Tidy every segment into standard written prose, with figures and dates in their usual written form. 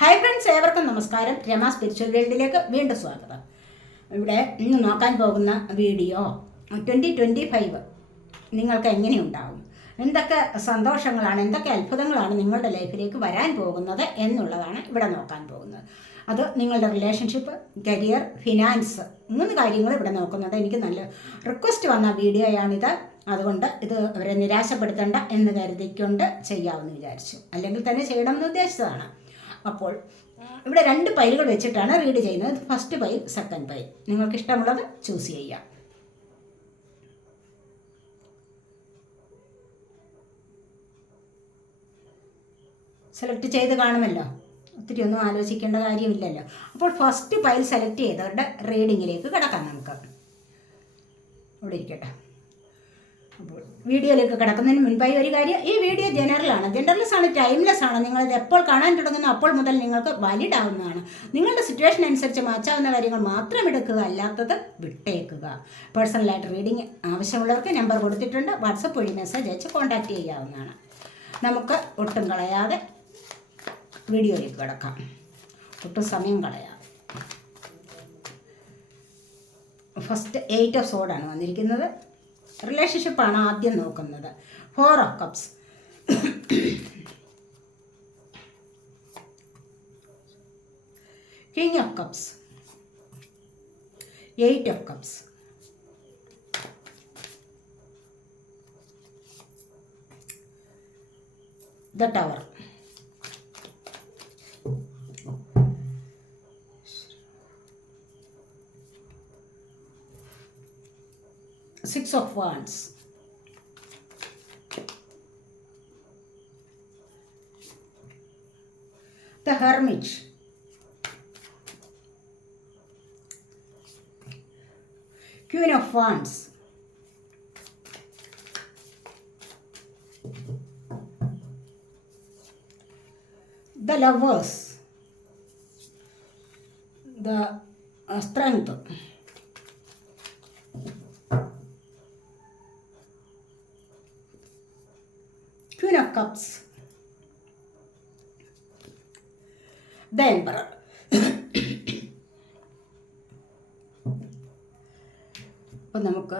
Hi friends, ഏവർക്കും നമസ്കാരം. Rama spiritual വേൾഡിലേക്ക് വീണ്ടും സ്വാഗതം. ഇവിടെ ഇന്ന് നോക്കാൻ പോകുന്ന വീഡിയോ 2025 നിങ്ങൾക്ക് എങ്ങനെയുണ്ടാവും, എന്തൊക്കെ സന്തോഷങ്ങളാണ്, എന്തൊക്കെ അത്ഭുതങ്ങളാണ് നിങ്ങളുടെ ലൈഫിലേക്ക് വരാൻ പോകുന്നത് എന്നുള്ളതാണ് ഇവിടെ നോക്കാൻ പോകുന്നത്. അത് നിങ്ങളുടെ റിലേഷൻഷിപ്പ്, കരിയർ, ഫിനാൻസ്, 3 കാര്യങ്ങൾ ഇവിടെ നോക്കുന്നുണ്ട്. എനിക്ക് നല്ല റിക്വസ്റ്റ് വന്ന വീഡിയോയാണിത്. അതുകൊണ്ട് ഇത് അവരെ നിരാശപ്പെടുത്തേണ്ട എന്ന് കരുതിക്കൊണ്ട് ചെയ്യാമെന്ന് വിചാരിച്ചു. അല്ലെങ്കിൽ തന്നെ ചെയ്യണമെന്ന് ഉദ്ദേശിച്ചതാണ്. അപ്പോൾ ഇവിടെ 2 പൈലുകൾ വെച്ചിട്ടാണ് റീഡ് ചെയ്യുന്നത്. First pile, second pile. നിങ്ങൾക്ക് ഇഷ്ടമുള്ളത് ചൂസ് ചെയ്യാം. സെലക്ട് ചെയ്ത് കാണുമല്ലോ, ഒത്തിരി ഒന്നും ആലോചിക്കേണ്ട കാര്യമില്ലല്ലോ. അപ്പോൾ ഫസ്റ്റ് പൈൽ സെലക്ട് ചെയ്തവരുടെ റീഡിങ്ങിലേക്ക് കിടക്കാം. നമുക്ക് ഇവിടെ ഇരിക്കട്ടെ. അപ്പോൾ വീഡിയോയിലേക്ക് കിടക്കുന്നതിന് മുൻപായി ഒരു കാര്യം, ഈ വീഡിയോ ജനറൽലെസ് ആണ്, ടൈംലെസ് ആണ്. നിങ്ങളിത് എപ്പോൾ കാണാൻ തുടങ്ങുന്നു അപ്പോൾ മുതൽ നിങ്ങൾക്ക് വാലിഡ് ആവുന്നതാണ്. നിങ്ങളുടെ സിറ്റുവേഷൻ അനുസരിച്ച് മാറ്റാവുന്ന കാര്യങ്ങൾ മാത്രം എടുക്കുക, അല്ലാത്തത് വിട്ടേക്കുക. പേഴ്സണലായിട്ട് റീഡിങ് ആവശ്യമുള്ളവർക്ക് നമ്പർ കൊടുത്തിട്ടുണ്ട്. വാട്സപ്പ് വഴി മെസ്സേജ് അയച്ച് കോൺടാക്റ്റ് ചെയ്യാവുന്നതാണ്. നമുക്ക് ഒട്ടും കളയാതെ വീഡിയോയിലേക്ക് കിടക്കാം, ഒട്ടും സമയം കളയാതെ. ഫസ്റ്റ് 8 ഓഫ് സോഡാണ് വന്നിരിക്കുന്നത്. റിലേഷൻഷിപ്പാണ് ആദ്യം നോക്കുന്നത്. 4 of cups, king of cups, 8 of cups, the tower, Six of Wands, the Hermit, Queen of Wands, the Lovers, the Strength, Queen of Cups, the Emperor. അപ്പോൾ നമുക്ക്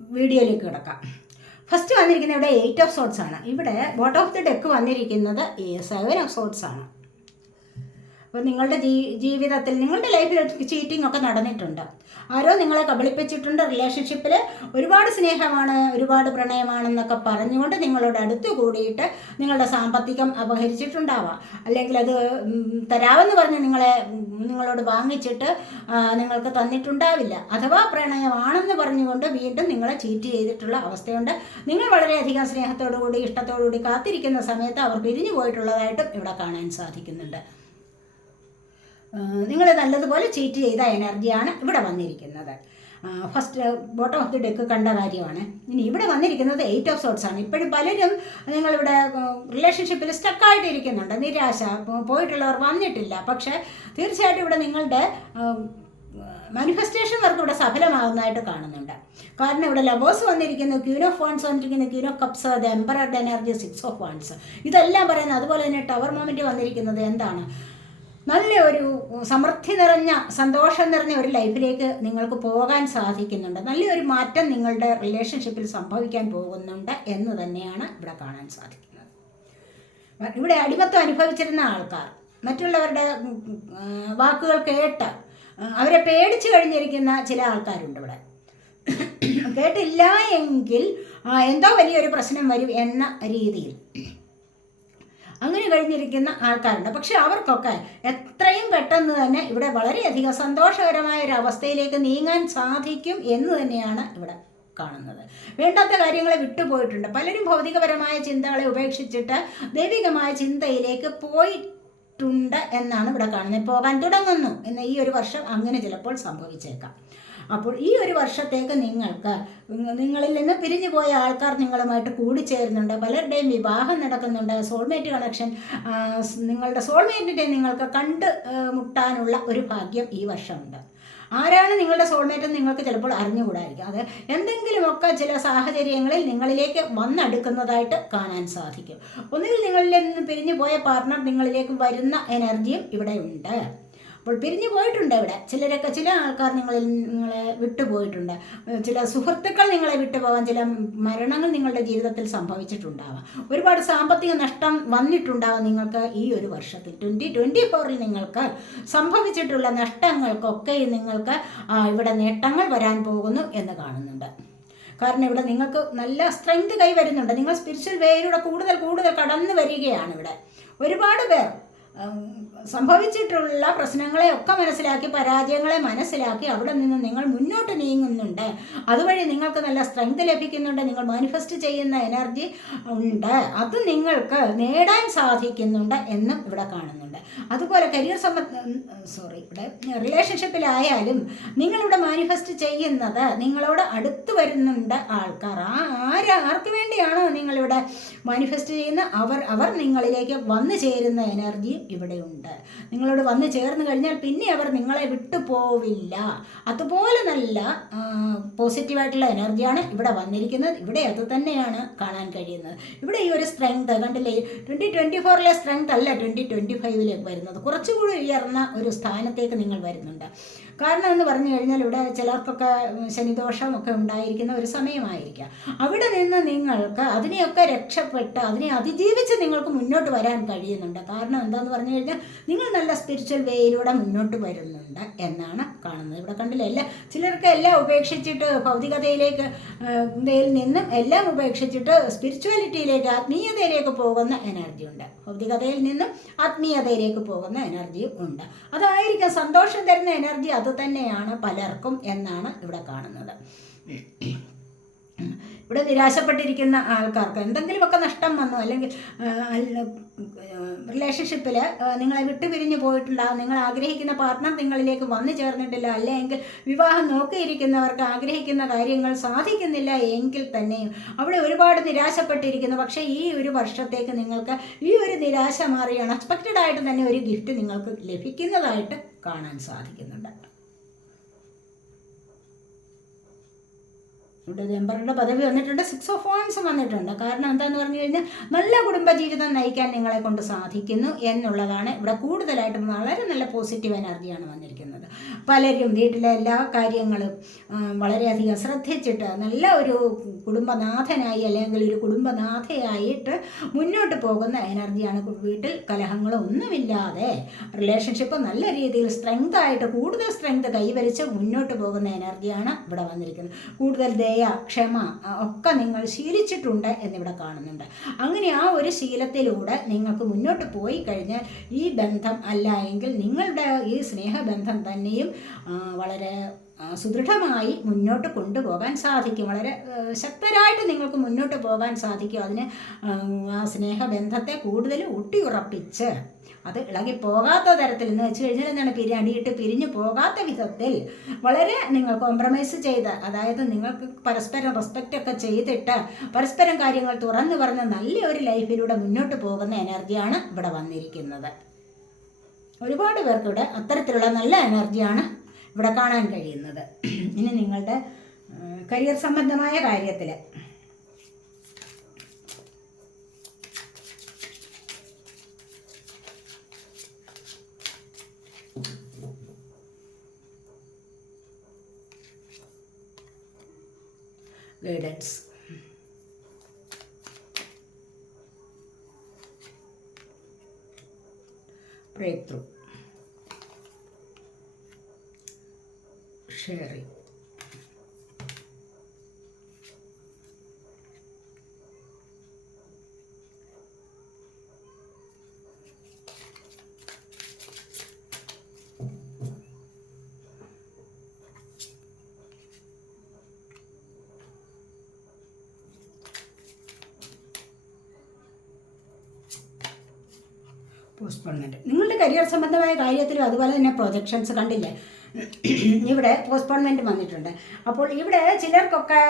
വീഡിയോയിലേക്ക് കിടക്കാം. ഫസ്റ്റ് വന്നിരിക്കുന്നത് ഇവിടെ 8 ഓഫ് സോഡ്സ് ആണ്. ഇവിടെ ബോട്ടം ഓഫ് ദി ഡെക്ക് വന്നിരിക്കുന്നത് 7 of swords ആണ്. അപ്പോൾ നിങ്ങളുടെ ജീവിതത്തിൽ, നിങ്ങളുടെ ലൈഫിൽ ചീറ്റിംഗ് ഒക്കെ നടന്നിട്ടുണ്ട്. ആരോ നിങ്ങളെ കബളിപ്പിച്ചിട്ടുണ്ട്. റിലേഷൻഷിപ്പിൽ ഒരുപാട് സ്നേഹമാണ്, ഒരുപാട് പ്രണയമാണെന്നൊക്കെ പറഞ്ഞുകൊണ്ട് നിങ്ങളോട് അടുത്ത് കൂടിയിട്ട് നിങ്ങളുടെ സാമ്പത്തികം അപഹരിച്ചിട്ടുണ്ടാവാം. അല്ലെങ്കിൽ അത് തരാമെന്ന് പറഞ്ഞ് നിങ്ങളോട് വാങ്ങിച്ചിട്ട് നിങ്ങൾക്ക് തന്നിട്ടുണ്ടാവില്ല. അഥവാ പ്രണയമാണെന്ന് പറഞ്ഞുകൊണ്ട് വീണ്ടും നിങ്ങളെ ചീറ്റ് ചെയ്തിട്ടുള്ള അവസ്ഥയുണ്ട്. നിങ്ങൾ വളരെയധികം സ്നേഹത്തോടു കൂടി, ഇഷ്ടത്തോടു കൂടി കാത്തിരിക്കുന്ന സമയത്ത് അവർ പിരിഞ്ഞു പോയിട്ടുള്ളതായിട്ടും ഇവിടെ കാണാൻ സാധിക്കുന്നുണ്ട്. നിങ്ങൾ നല്ലതുപോലെ ചീറ്റ് ചെയ്ത എനർജിയാണ് ഇവിടെ വന്നിരിക്കുന്നത്. First bottom of the deck കണ്ട കാര്യമാണ്. ഇനി ഇവിടെ വന്നിരിക്കുന്നത് 8 ഓഫ് സോഡ്സ് ആണ്. ഇപ്പോഴും പലരും നിങ്ങളിവിടെ റിലേഷൻഷിപ്പിൽ സ്റ്റക്കായിട്ടിരിക്കുന്നുണ്ട്. നിരാശ, പോയിട്ടുള്ളവർ വന്നിട്ടില്ല. പക്ഷേ തീർച്ചയായിട്ടും ഇവിടെ നിങ്ങളുടെ മാനിഫെസ്റ്റേഷൻ വർക്ക് ഇവിടെ സഫലമാകുന്നതായിട്ട് കാണുന്നുണ്ട്. കാരണം ഇവിടെ ലവേഴ്സ് വന്നിരിക്കുന്നു, ക്വീൻ ഓഫ് വാൻഡ്സ് വന്നിരിക്കുന്നു, ക്വീൻ ഓഫ് കപ്സ്, ദ എംപററുടെ എനർജി, 6 ഓഫ് വാൻഡ്സ്, ഇതെല്ലാം പറയുന്നത്. അതുപോലെ തന്നെ ടവർ മൊമെൻറ്റ് വന്നിരിക്കുന്നത് എന്താണ്? നല്ല ഒരു സമൃദ്ധി നിറഞ്ഞ, സന്തോഷം നിറഞ്ഞ ഒരു ലൈഫിലേക്ക് നിങ്ങൾക്ക് പോകാൻ സാധിക്കുന്നുണ്ട്. നല്ലൊരു മാറ്റം നിങ്ങളുടെ റിലേഷൻഷിപ്പിൽ സംഭവിക്കാൻ പോകുന്നുണ്ട് എന്ന് തന്നെയാണ് ഇവിടെ കാണാൻ സാധിക്കുന്നത്. ഇവിടെ അടിമത്തം അനുഭവിച്ചിരുന്ന ആൾക്കാർ, മറ്റുള്ളവരുടെ വാക്കുകൾ കേട്ട് അവരെ പേടിച്ച് കഴിഞ്ഞിരിക്കുന്ന ചില ആൾക്കാരുണ്ട് ഇവിടെ. കേട്ടില്ല എങ്കിൽ എന്തോ വലിയൊരു പ്രശ്നം വരും എന്ന രീതിയിൽ അങ്ങനെ കഴിഞ്ഞിരിക്കുന്ന ആൾക്കാരുണ്ട്. പക്ഷെ അവർക്കൊക്കെ എത്രയും പെട്ടെന്ന് തന്നെ ഇവിടെ വളരെയധികം സന്തോഷകരമായ ഒരു അവസ്ഥയിലേക്ക് നീങ്ങാൻ സാധിക്കും എന്ന് തന്നെയാണ് ഇവിടെ കാണുന്നത്. വേണ്ടാത്ത കാര്യങ്ങളെ വിട്ടുപോയിട്ടുണ്ട്. പലരും ഭൗതികപരമായ ചിന്തകളെ ഉപേക്ഷിച്ചിട്ട് ദൈവികമായ ചിന്തയിലേക്ക് പോയിട്ടുണ്ട് എന്നാണ് ഇവിടെ കാണുന്നത്. പോകാൻ തുടങ്ങുന്നു എന്ന ഈ ഒരു വർഷം അങ്ങനെ ചിലപ്പോൾ സംഭവിച്ചേക്കാം. അപ്പോൾ ഈ ഒരു വർഷത്തേക്ക് നിങ്ങളിൽ നിന്ന് പിരിഞ്ഞു പോയ ആൾക്കാർ നിങ്ങളുമായിട്ട് കൂടിച്ചേരുന്നുണ്ട്. പലരുടെയും വിവാഹം നടക്കുന്നുണ്ട്. സോൾമേറ്റ് കണക്ഷൻ, നിങ്ങളുടെ സോൾമേറ്റിനെ നിങ്ങൾക്ക് കണ്ട് മുട്ടാനുള്ള ഒരു ഭാഗ്യം ഈ വർഷമുണ്ട്. ആരാണ് നിങ്ങളുടെ സോൾമേറ്റ് എന്ന് നിങ്ങൾക്ക് ചിലപ്പോൾ അറിഞ്ഞുകൂടായിരിക്കും. അത് എന്തെങ്കിലുമൊക്കെ ചില സാഹചര്യങ്ങളിൽ നിങ്ങളിലേക്ക് വന്നെടുക്കുന്നതായിട്ട് കാണാൻ സാധിക്കും. ഒന്നുകിൽ നിങ്ങളിൽ നിന്ന് പിരിഞ്ഞു പോയ പാർട്ണർ നിങ്ങളിലേക്ക് വരുന്ന എനർജിയും ഇവിടെ ഉണ്ട്. അപ്പോൾ പിരിഞ്ഞു പോയിട്ടുണ്ട് ഇവിടെ ചിലരൊക്കെ, ചില ആൾക്കാർ നിങ്ങളെ വിട്ടുപോയിട്ടുണ്ട്. ചില സുഹൃത്തുക്കൾ നിങ്ങളെ വിട്ടുപോകാൻ, ചില മരണങ്ങൾ നിങ്ങളുടെ ജീവിതത്തിൽ സംഭവിച്ചിട്ടുണ്ടാവാം. ഒരുപാട് സാമ്പത്തിക നഷ്ടം വന്നിട്ടുണ്ടാവാം നിങ്ങൾക്ക് ഈ ഒരു വർഷത്തിൽ. 2024 നിങ്ങൾക്ക് സംഭവിച്ചിട്ടുള്ള നഷ്ടങ്ങൾക്കൊക്കെ നിങ്ങൾക്ക് ഇവിടെ നേട്ടങ്ങൾ വരാൻ പോകുന്നു എന്ന് കാണുന്നുണ്ട്. കാരണം ഇവിടെ നിങ്ങൾക്ക് നല്ല സ്ട്രെങ്ത് കൈവരുന്നുണ്ട്. നിങ്ങൾ സ്പിരിച്വൽ വേയിലൂടെ കൂടുതൽ കൂടുതൽ കടന്നു വരികയാണ്. ഇവിടെ ഒരുപാട് പേർ സംഭവിച്ചിട്ടുള്ള പ്രശ്നങ്ങളെയൊക്കെ മനസ്സിലാക്കി, പരാജയങ്ങളെ മനസ്സിലാക്കി അവിടെ നിന്ന് നിങ്ങൾ മുന്നോട്ട് നീങ്ങുന്നുണ്ട്. അതുവഴി നിങ്ങൾക്ക് നല്ല സ്ട്രെങ്ത് ലഭിക്കുന്നുണ്ട്. നിങ്ങൾ മാനിഫെസ്റ്റ് ചെയ്യുന്ന എനർജി ഉണ്ട്, അത് നിങ്ങൾക്ക് നേടാൻ സാധിക്കുന്നുണ്ട് എന്നും ഇവിടെ കാണുന്നുണ്ട്. അതുപോലെ കരിയർ ഇവിടെ റിലേഷൻഷിപ്പിലായാലും നിങ്ങളിവിടെ മാനിഫെസ്റ്റ് ചെയ്യുന്നത് നിങ്ങളോട് അടുത്ത് വരുന്നുണ്ട് ആൾക്കാർ. ആർക്ക് വേണ്ടിയാണോ നിങ്ങളിവിടെ മാനിഫെസ്റ്റ് ചെയ്യുന്ന അവർ നിങ്ങളിലേക്ക് വന്നു ചേരുന്ന എനർജി ഇവിടെയുണ്ട്. നിങ്ങളോട് വന്നു ചേർന്ന് കഴിഞ്ഞാൽ പിന്നെ അവർ നിങ്ങളെ വിട്ടു പോവില്ല. അതുപോലെ നല്ല പോസിറ്റീവായിട്ടുള്ള എനർജിയാണ് ഇവിടെ വന്നിരിക്കുന്നത്. ഇവിടെ അത് തന്നെയാണ് കാണാൻ കഴിയുന്നത്. ഇവിടെ ഈ ഒരു സ്ട്രെങ്ത് കണ്ടില്ലേ, 2024 സ്ട്രെങ്ത് അല്ല 2025 വരുന്നത്. കുറച്ചുകൂടി ഉയർന്ന ഒരു സ്ഥാനത്തേക്ക് നിങ്ങൾ വരുന്നുണ്ട്. കാരണം എന്ന് പറഞ്ഞു കഴിഞ്ഞാൽ ഇവിടെ ചിലർക്കൊക്കെ ശനിദോഷമൊക്കെ ഉണ്ടായിരിക്കുന്ന ഒരു സമയമായിരിക്കാം. അവിടെ നിന്ന് നിങ്ങൾക്ക് അതിനെയൊക്കെ രക്ഷപ്പെട്ട് അതിനെ അതിജീവിച്ച് നിങ്ങൾക്ക് മുന്നോട്ട് വരാൻ കഴിയുന്നുണ്ട്. കാരണം എന്താണെന്ന് പറഞ്ഞു കഴിഞ്ഞാൽ നിങ്ങൾ നല്ല സ്പിരിച്വൽ വേയിലൂടെ മുന്നോട്ട് വരുന്നുണ്ട് എന്നാണ് കാണുന്നത്. ഇവിടെ കണ്ടില്ല, ചിലർക്ക് എല്ലാം ഉപേക്ഷിച്ചിട്ട് ഭൗതികതയിലേക്ക് നിന്നും എല്ലാം ഉപേക്ഷിച്ചിട്ട് സ്പിരിച്വാലിറ്റിയിലേക്ക്, ആത്മീയതയിലേക്ക് പോകുന്ന എനർജി ഉണ്ട്. ഭൗതികതയിൽ നിന്നും ആത്മീയതയിലേക്ക് പോകുന്ന എനർജിയും ഉണ്ട്. അതായിരിക്കും സന്തോഷം തരുന്ന എനർജി. അത് തന്നെയാണ് പലർക്കും എന്നാണ് ഇവിടെ കാണുന്നത്. ഇവിടെ നിരാശപ്പെട്ടിരിക്കുന്ന ആൾക്കാർക്ക് എന്തെങ്കിലുമൊക്കെ നഷ്ടം വന്നു, അല്ലെങ്കിൽ റിലേഷൻഷിപ്പിൽ നിങ്ങളെ വിട്ടുപിരിഞ്ഞു പോയിട്ടുണ്ടാകും, നിങ്ങൾ ആഗ്രഹിക്കുന്ന പാർട്ട്ണർ നിങ്ങളിലേക്ക് വന്നു ചേർന്നിട്ടില്ല, അല്ലെങ്കിൽ വിവാഹം നോക്കിയിരിക്കുന്നവർക്ക് ആഗ്രഹിക്കുന്ന കാര്യങ്ങൾ സാധിക്കുന്നില്ല എങ്കിൽ തന്നെയും അവിടെ ഒരുപാട് നിരാശപ്പെട്ടിരിക്കുന്നു. പക്ഷേ ഈ ഒരു വർഷത്തേക്ക് നിങ്ങൾക്ക് ഈ ഒരു നിരാശ മാറി അൺഎക്സ്പെക്റ്റഡ് ആയിട്ട് തന്നെ ഒരു ഗിഫ്റ്റ് നിങ്ങൾക്ക് ലഭിക്കുന്നതായിട്ട് കാണാൻ സാധിക്കുന്നുണ്ട്. ഇവിടെ എംപററുടെ പദവി വന്നിട്ടുണ്ട്, 6 ഓഫ് വാൻഡ്സ് വന്നിട്ടുണ്ട്. കാരണം എന്താന്ന് പറഞ്ഞു കഴിഞ്ഞാൽ നല്ല കുടുംബജീവിതം നയിക്കാൻ നിങ്ങളെ കൊണ്ട് സാധിക്കുന്നു എന്നുള്ളതാണ് ഇവിടെ കൂടുതലായിട്ടും. വളരെ നല്ല പോസിറ്റീവ് എനർജിയാണ് വന്നിരിക്കുന്നത്. പലരും വീട്ടിലെ എല്ലാ കാര്യങ്ങളും വളരെയധികം ശ്രദ്ധിച്ചിട്ട് നല്ല ഒരു കുടുംബനാഥനായി അല്ലെങ്കിൽ ഒരു കുടുംബനാഥയായിട്ട് മുന്നോട്ട് പോകുന്ന എനർജിയാണ്. വീട്ടിൽ കലഹങ്ങളൊന്നുമില്ലാതെ റിലേഷൻഷിപ്പ് നല്ല രീതിയിൽ സ്ട്രെങ്തായിട്ട് കൂടുതൽ സ്ട്രെങ്ത് കൈവരിച്ച് മുന്നോട്ട് പോകുന്ന എനർജിയാണ് ഇവിടെ വന്നിരിക്കുന്നത്. കൂടുതൽ ദയ, ക്ഷമ ഒക്കെ നിങ്ങൾ ശീലിച്ചിട്ടുണ്ട് എന്നിവിടെ കാണുന്നുണ്ട്. അങ്ങനെ ആ ഒരു ശീലത്തിലൂടെ നിങ്ങൾക്ക് മുന്നോട്ട് പോയി കഴിഞ്ഞാൽ ഈ ബന്ധം അല്ല എങ്കിൽ നിങ്ങളുടെ ഈ സ്നേഹബന്ധം തന്നെയും വളരെ സുദൃഢമായി മുന്നോട്ട് കൊണ്ടുപോകാൻ സാധിക്കും. വളരെ ശക്തരായിട്ട് നിങ്ങൾക്ക് മുന്നോട്ട് പോകാൻ സാധിക്കും. അതിന് ആ സ്നേഹബന്ധത്തെ കൂടുതൽ ഊട്ടിയുറപ്പിച്ച് അത് ഇളകി പോകാത്ത തരത്തിൽ എന്ന് വെച്ച് കഴിഞ്ഞാൽ എന്താണ്, അടിയിട്ട് പിരിഞ്ഞു പോകാത്ത വിധത്തിൽ വളരെ നിങ്ങൾ കോംപ്രമൈസ് ചെയ്ത്, അതായത് നിങ്ങൾക്ക് പരസ്പരം റെസ്പെക്റ്റ് ഒക്കെ ചെയ്തിട്ട് പരസ്പരം കാര്യങ്ങൾ തുറന്നു പറഞ്ഞ് നല്ലൊരു ലൈഫിലൂടെ മുന്നോട്ട് പോകുന്ന എനർജിയാണ് ഇവിടെ വന്നിരിക്കുന്നത്. ഒരുപാട് പേർക്ക് ഇവിടെ അത്തരത്തിലുള്ള നല്ല എനർജിയാണ് ഇവിടെ കാണാൻ കഴിയുന്നത്. ഇനി നിങ്ങളുടെ കരിയർ സംബന്ധമായ കാര്യത്തിൽ guidance, break through, sharing, postponement. നിങ്ങളുടെ കരിയർ സംബന്ധമായ കാര്യത്തിലും അതുപോലെ തന്നെ പ്രൊജക്ഷൻസ് കണ്ടില്ലേ, ഇവിടെ പോസ്റ്റ്പോൺമെൻറ്റ് വന്നിട്ടുണ്ട്. അപ്പോൾ ഇവിടെ ചിലർക്കൊക്കെ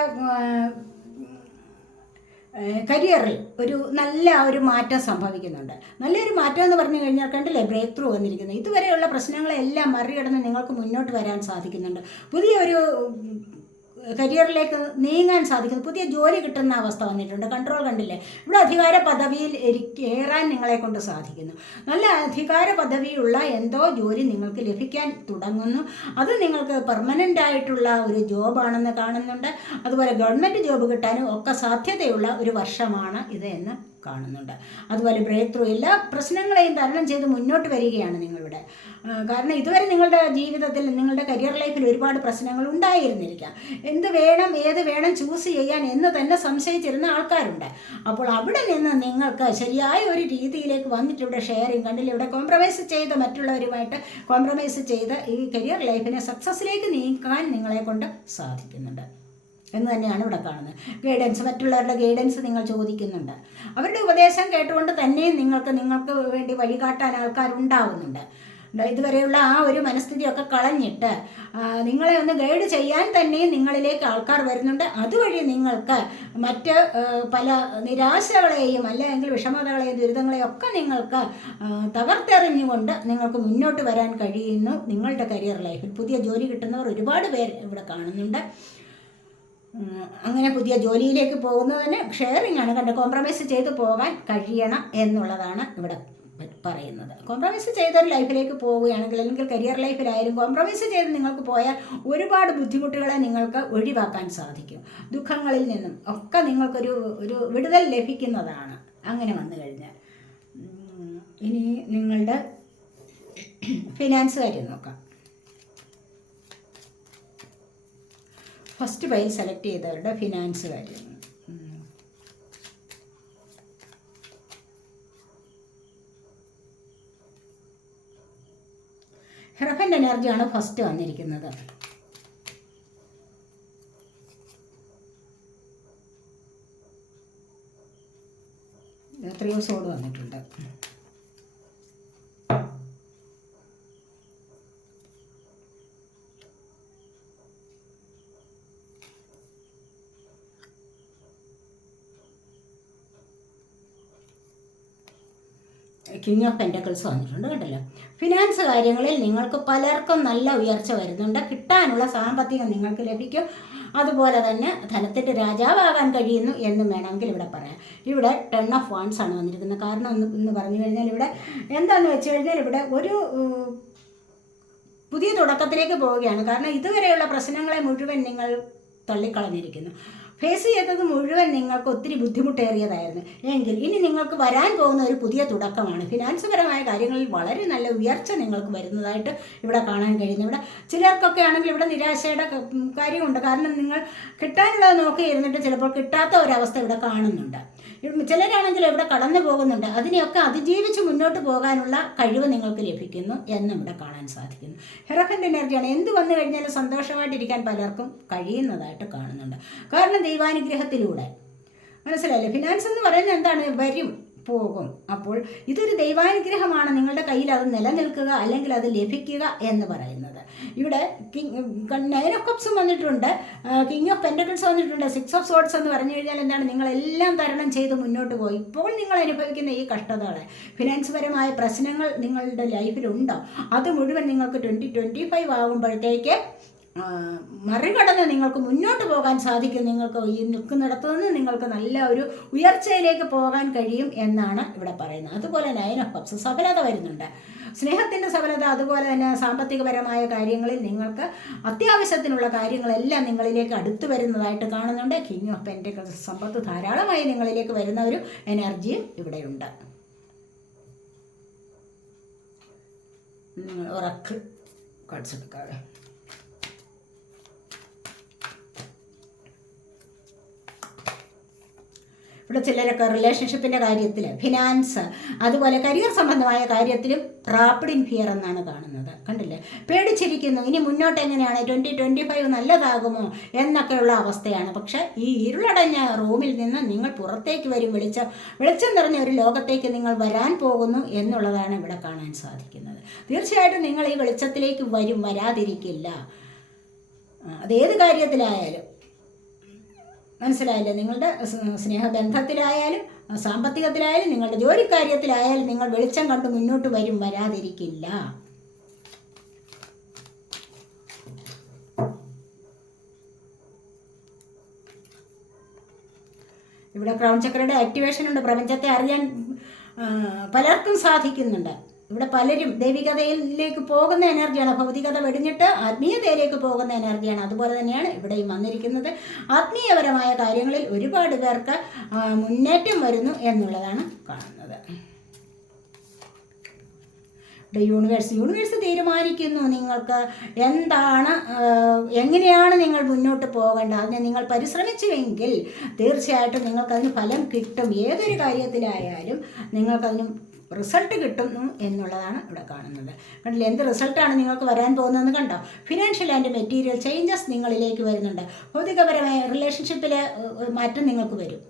കരിയറിൽ ഒരു നല്ല ഒരു മാറ്റം സംഭവിക്കുന്നുണ്ട്. നല്ലൊരു മാറ്റം എന്ന് പറഞ്ഞു കഴിഞ്ഞാൽ കണ്ടില്ലേ, ബ്രേക്ക് ത്രൂ വന്നിരിക്കുന്നത്. ഇതുവരെയുള്ള പ്രശ്നങ്ങളെല്ലാം മറികടന്ന് നിങ്ങൾക്ക് മുന്നോട്ട് വരാൻ സാധിക്കുന്നുണ്ട്. പുതിയൊരു കരിയറിലേക്ക് നീങ്ങാൻ സാധിക്കുന്നു. പുതിയ ജോലി കിട്ടുന്ന അവസ്ഥ വന്നിട്ടുണ്ട്. കൺട്രോൾ കണ്ടില്ലേ, ഇവിടെ അധികാര പദവിയിൽ കയറാൻ നിങ്ങളെ കൊണ്ട് സാധിക്കുന്നു. നല്ല അധികാര പദവിയുള്ള എന്തോ ജോലി നിങ്ങൾക്ക് ലഭിക്കാൻ തുടങ്ങുന്നു. അത് നിങ്ങൾക്ക് പെർമനൻ്റ് ആയിട്ടുള്ള ഒരു ജോബാണെന്ന് കാണുന്നുണ്ട്. അതുപോലെ ഗവൺമെൻറ് ജോബ് കിട്ടാനും ഒക്കെ സാധ്യതയുള്ള ഒരു വർഷമാണ് ഇത് എന്ന് കാണുന്നുണ്ട്. അതുപോലെ ബ്രേക്ക് ത്രൂ എല്ലാ പ്രശ്നങ്ങളെയും തരണം ചെയ്ത് മുന്നോട്ട് വരികയാണ് നിങ്ങളിവിടെ. കാരണം ഇതുവരെ നിങ്ങളുടെ ജീവിതത്തിൽ, നിങ്ങളുടെ കരിയർ ലൈഫിൽ ഒരുപാട് പ്രശ്നങ്ങൾ ഉണ്ടായിരുന്നിരിക്കാം. എന്ത് വേണം, ഏത് വേണം ചൂസ് ചെയ്യാൻ എന്ന് തന്നെ സംശയിച്ചിരുന്ന ആൾക്കാരുണ്ട്. അപ്പോൾ അവിടെ നിന്ന് നിങ്ങൾക്ക് ശരിയായ ഒരു രീതിയിലേക്ക് വന്നിട്ട് ഇവിടെ ഷെയറിങ് കണ്ടില്ല, ഇവിടെ കോംപ്രമൈസ് ചെയ്ത് മറ്റുള്ളവരുമായിട്ട് കോംപ്രമൈസ് ചെയ്ത് ഈ കരിയർ ലൈഫിനെ സക്സസ്സിലേക്ക് നീക്കാൻ നിങ്ങളെ കൊണ്ട് സാധിക്കുന്നുണ്ട് എന്ന് തന്നെയാണ് ഇവിടെ കാണുന്നത്. ഗൈഡൻസ്, മറ്റുള്ളവരുടെ ഗൈഡൻസ് നിങ്ങൾ ചോദിക്കുന്നുണ്ട്. അവരുടെ ഉപദേശം കേട്ടുകൊണ്ട് തന്നെയും നിങ്ങൾക്ക് വേണ്ടി വഴികാട്ടാൻ ആൾക്കാരുണ്ടാവുന്നുണ്ട്. ഇതുവരെയുള്ള ആ ഒരു മനസ്ഥിതിയൊക്കെ കളഞ്ഞിട്ട് നിങ്ങളെ ഒന്ന് ഗൈഡ് ചെയ്യാൻ തന്നെയും നിങ്ങളിലേക്ക് ആൾക്കാർ വരുന്നുണ്ട്. അതുവഴി നിങ്ങൾക്ക് മറ്റ് പല നിരാശകളെയും അല്ലെങ്കിൽ വിഷമതകളെയും ദുരിതങ്ങളെയും ഒക്കെ നിങ്ങൾക്ക് തകർത്തെറിഞ്ഞുകൊണ്ട് നിങ്ങൾക്ക് മുന്നോട്ട് വരാൻ കഴിയുന്നു. നിങ്ങളുടെ കരിയർ ലൈഫിൽ പുതിയ ജോലി കിട്ടുന്നവർ ഒരുപാട് പേർ ഇവിടെ കാണുന്നുണ്ട്. അങ്ങനെ പുതിയ ജോലിയിലേക്ക് പോകുന്നതിന് ഷെയറിംഗ് ആണ് കണ്ട് കോംപ്രമൈസ് ചെയ്ത് പോകാൻ കഴിയണം എന്നുള്ളതാണ് ഇവിടെ പറയുന്നത്. കോംപ്രമൈസ് ചെയ്തൊരു ലൈഫിലേക്ക് പോവുകയാണെങ്കിൽ, അല്ലെങ്കിൽ കരിയർ ലൈഫിലായാലും കോംപ്രമൈസ് ചെയ്ത് നിങ്ങൾക്ക് പോയാൽ ഒരുപാട് ബുദ്ധിമുട്ടുകളെ നിങ്ങൾക്ക് ഒഴിവാക്കാൻ സാധിക്കും. ദുഃഖങ്ങളിൽ നിന്നും ഒക്കെ നിങ്ങൾക്കൊരു വിടുതൽ ലഭിക്കുന്നതാണ് അങ്ങനെ വന്നു കഴിഞ്ഞാൽ. ഇനി നിങ്ങളുടെ ഫിനാൻസ് കാര്യം നോക്കാം. ഫസ്റ്റ് പൈൽ സെലക്ട് ചെയ്തവരുടെ ഫിനാൻസ് കാര്യം. ഹെറഫൻ്റ് എനർജിയാണ് ഫസ്റ്റ് വന്നിരിക്കുന്നത്. എത്രയോ സോഡ് വന്നിട്ടുണ്ട്. കിങ് ഓഫ് പെൻറ്റക്കിൾസ് വന്നിട്ടുണ്ട് കേട്ടല്ലോ. ഫിനാൻസ് കാര്യങ്ങളിൽ നിങ്ങൾക്ക് പലർക്കും നല്ല ഉയർച്ച വരുന്നുണ്ട്. കിട്ടാനുള്ള സാമ്പത്തികം നിങ്ങൾക്ക് ലഭിക്കും. അതുപോലെ തന്നെ ധനത്തിൻ്റെ രാജാവാകാൻ കഴിയുന്നു എന്നും വേണമെങ്കിൽ ഇവിടെ പറയാം. ഇവിടെ 10 ഓഫ് വാൻഡ്സ് ആണ് വന്നിരിക്കുന്നത്. കാരണം എന്ന് പറഞ്ഞു കഴിഞ്ഞാൽ ഇവിടെ എന്താണെന്ന് വെച്ച് കഴിഞ്ഞാൽ ഇവിടെ ഒരു പുതിയ തുടക്കത്തിലേക്ക് പോവുകയാണ്. കാരണം ഇതുവരെയുള്ള പ്രശ്നങ്ങളെ മുഴുവൻ നിങ്ങൾ തള്ളിക്കളഞ്ഞിരിക്കുന്നു. ഫേസ് ചെയ്തത് മുഴുവൻ നിങ്ങൾക്ക് ഒത്തിരി ബുദ്ധിമുട്ടേറിയതായിരുന്നു. എങ്കിൽ ഇനി നിങ്ങൾക്ക് വരാൻ പോകുന്ന ഒരു പുതിയ തുടക്കമാണ്. ഫിനാൻസ് പരമായ കാര്യങ്ങളിൽ വളരെ നല്ല ഉയർച്ച നിങ്ങൾക്ക് വരുന്നതായിട്ട് ഇവിടെ കാണാൻ കഴിയുന്നു. ഇവിടെ ചിലർക്കൊക്കെ ആണെങ്കിൽ ഇവിടെ നിരാശയുടെ കാര്യമുണ്ട്. കാരണം നിങ്ങൾ കിട്ടാനുള്ളത് നോക്കി ഇരുന്നിട്ട് ചിലപ്പോൾ കിട്ടാത്ത ഒരവസ്ഥ ഇവിടെ കാണുന്നുണ്ട്. ചിലരാണെങ്കിൽ ഇവിടെ കടന്നു പോകുന്നുണ്ട്. അതിനെയൊക്കെ അതിജീവിച്ച് മുന്നോട്ട് പോകാനുള്ള കഴിവ് നിങ്ങൾക്ക് ലഭിക്കുന്നു എന്നും ഇവിടെ കാണാൻ സാധിക്കുന്നു. ഹെറഫൻ്റ് എനർജിയാണ്. എന്ത് വന്നു കഴിഞ്ഞാലും സന്തോഷമായിട്ടിരിക്കാൻ പലർക്കും കഴിയുന്നതായിട്ട് കാണുന്നുണ്ട്. കാരണം ദൈവാനുഗ്രഹത്തിലൂടെ, മനസ്സിലായില്ലേ? ഫിനാൻസ് എന്ന് പറയുന്നത് എന്താണ്? വരും പോകും. അപ്പോൾ ഇതൊരു ദൈവാനുഗ്രഹമാണ്. നിങ്ങളുടെ കയ്യിൽ അത് നിലനിൽക്കുക അല്ലെങ്കിൽ അത് ലഭിക്കുക എന്ന് പറയുന്നത്. ഇവിടെ 9 ഓഫ് കപ്സും വന്നിട്ടുണ്ട്, കിങ് ഓഫ് പെൻറ്റക്കിൾസ് വന്നിട്ടുണ്ട്, 6 ഓഫ് സോഡ്സ് എന്ന് പറഞ്ഞു കഴിഞ്ഞാൽ എന്താണ്? നിങ്ങളെല്ലാം തരണം ചെയ്ത് മുന്നോട്ട് പോയി. ഇപ്പോൾ നിങ്ങൾ അനുഭവിക്കുന്ന ഈ കഷ്ടതകളെ, ഫിനാൻസ് പരമായ പ്രശ്നങ്ങൾ നിങ്ങളുടെ ലൈഫിലുണ്ടോ, അത് മുഴുവൻ നിങ്ങൾക്ക് 2025 ആകുമ്പോഴത്തേക്ക് മറികടന്ന് നിങ്ങൾക്ക് മുന്നോട്ട് പോകാൻ സാധിക്കും. നിങ്ങൾക്ക് ഈ നിൽക്കുന്നിടത്തു നിന്ന് നിങ്ങൾക്ക് നല്ല ഒരു ഉയർച്ചയിലേക്ക് പോകാൻ കഴിയും എന്നാണ് ഇവിടെ പറയുന്നത്. അതുപോലെ 9 ഓഫ് കപ്സ് സഫലത വരുന്നുണ്ട്, സ്നേഹത്തിൻ്റെ സഫലത. അതുപോലെ തന്നെ സാമ്പത്തികപരമായ കാര്യങ്ങളിൽ നിങ്ങൾക്ക് അത്യാവശ്യത്തിനുള്ള കാര്യങ്ങളെല്ലാം നിങ്ങളിലേക്ക് അടുത്ത് വരുന്നതായിട്ട് കാണുന്നുണ്ട്. കിങ് ഓഫ് പെൻറ്റക്കിൾസ്, സമ്പത്ത് ധാരാളമായി നിങ്ങളിലേക്ക് വരുന്ന ഒരു എനർജിയും ഇവിടെയുണ്ട്. നിങ്ങൾ ഒറക്കിൾ കാർഡ്സ് എടുക്കാവേ. ഇവിടെ ചിലരൊക്കെ റിലേഷൻഷിപ്പിൻ്റെ കാര്യത്തിൽ, ഫിനാൻസ്, അതുപോലെ കരിയർ സംബന്ധമായ കാര്യത്തിലും ട്രാപ്ഡ് ഇൻ ഫിയർ എന്നാണ് കാണുന്നത്. കണ്ടില്ലേ? പേടിച്ചിരിക്കുന്നു. ഇനി മുന്നോട്ട് എങ്ങനെയാണ്, 2025 നല്ലതാകുമോ എന്നൊക്കെയുള്ള അവസ്ഥയാണ്. പക്ഷേ ഈ ഇരുളടഞ്ഞ റൂമിൽ നിന്ന് നിങ്ങൾ പുറത്തേക്ക് വരും. വെളിച്ചം നിറഞ്ഞ ഒരു ലോകത്തേക്ക് നിങ്ങൾ വരാൻ പോകുന്നു എന്നുള്ളതാണ് ഇവിടെ കാണാൻ സാധിക്കുന്നത്. തീർച്ചയായിട്ടും നിങ്ങൾ ഈ വെളിച്ചത്തിലേക്ക് വരും, വരാതിരിക്കില്ല. അതേത് കാര്യത്തിലായാലും മനസ്സിലായില്ലേ? നിങ്ങളുടെ സ്നേഹബന്ധത്തിലായാലും സാമ്പത്തികത്തിലായാലും നിങ്ങളുടെ ജോലിക്കാര്യത്തിലായാലും നിങ്ങൾ വെളിച്ചം കണ്ട് മുന്നോട്ട് വരും, വരാതിരിക്കില്ല. ഇവിടെ ക്രൗൺ ചക്രയുടെ ആക്ടിവേഷൻ ഉണ്ട്. പ്രപഞ്ചത്തെ അറിയാൻ പലർക്കും സാധിക്കുന്നുണ്ട്. ഇവിടെ പലരും ദൈവികതയിലേക്ക് പോകുന്ന എനർജിയാണ്. ഭൗതികത വെടിഞ്ഞിട്ട് ആത്മീയതയിലേക്ക് പോകുന്ന എനർജിയാണ്. അതുപോലെ തന്നെയാണ് ഇവിടെയും വന്നിരിക്കുന്നത്. ആത്മീയപരമായ കാര്യങ്ങളിൽ ഒരുപാട് പേർക്ക് മുന്നേറ്റം വരുന്നു എന്നുള്ളതാണ് കാണുന്നത്. ഇവിടെ യൂണിവേഴ്സ് തീരുമാനിക്കുന്നു നിങ്ങൾക്ക് എന്താണ്, എങ്ങനെയാണ് നിങ്ങൾ മുന്നോട്ട് പോകേണ്ടത്. അതിനെ നിങ്ങൾ പരിശ്രമിച്ചുവെങ്കിൽ തീർച്ചയായിട്ടും നിങ്ങൾക്കതിന് ഫലം കിട്ടും. ഏതൊരു കാര്യത്തിലായാലും നിങ്ങൾക്കതിന് റിസൾട്ട് കിട്ടുന്നു എന്നുള്ളതാണ് ഇവിടെ കാണുന്നത്. കണ്ടില്ലേ, എന്ത് റിസൾട്ടാണ് നിങ്ങൾക്ക് വരാൻ പോകുന്നതെന്ന് കണ്ടോ? ഫിനാൻഷ്യൽ ആൻഡ് മെറ്റീരിയൽ ചേഞ്ചസ് നിങ്ങളിലേക്ക് വരുന്നുണ്ട്. ഭൗതികപരമായ റിലേഷൻഷിപ്പിൽ മാറ്റം നിങ്ങൾക്ക് വരും.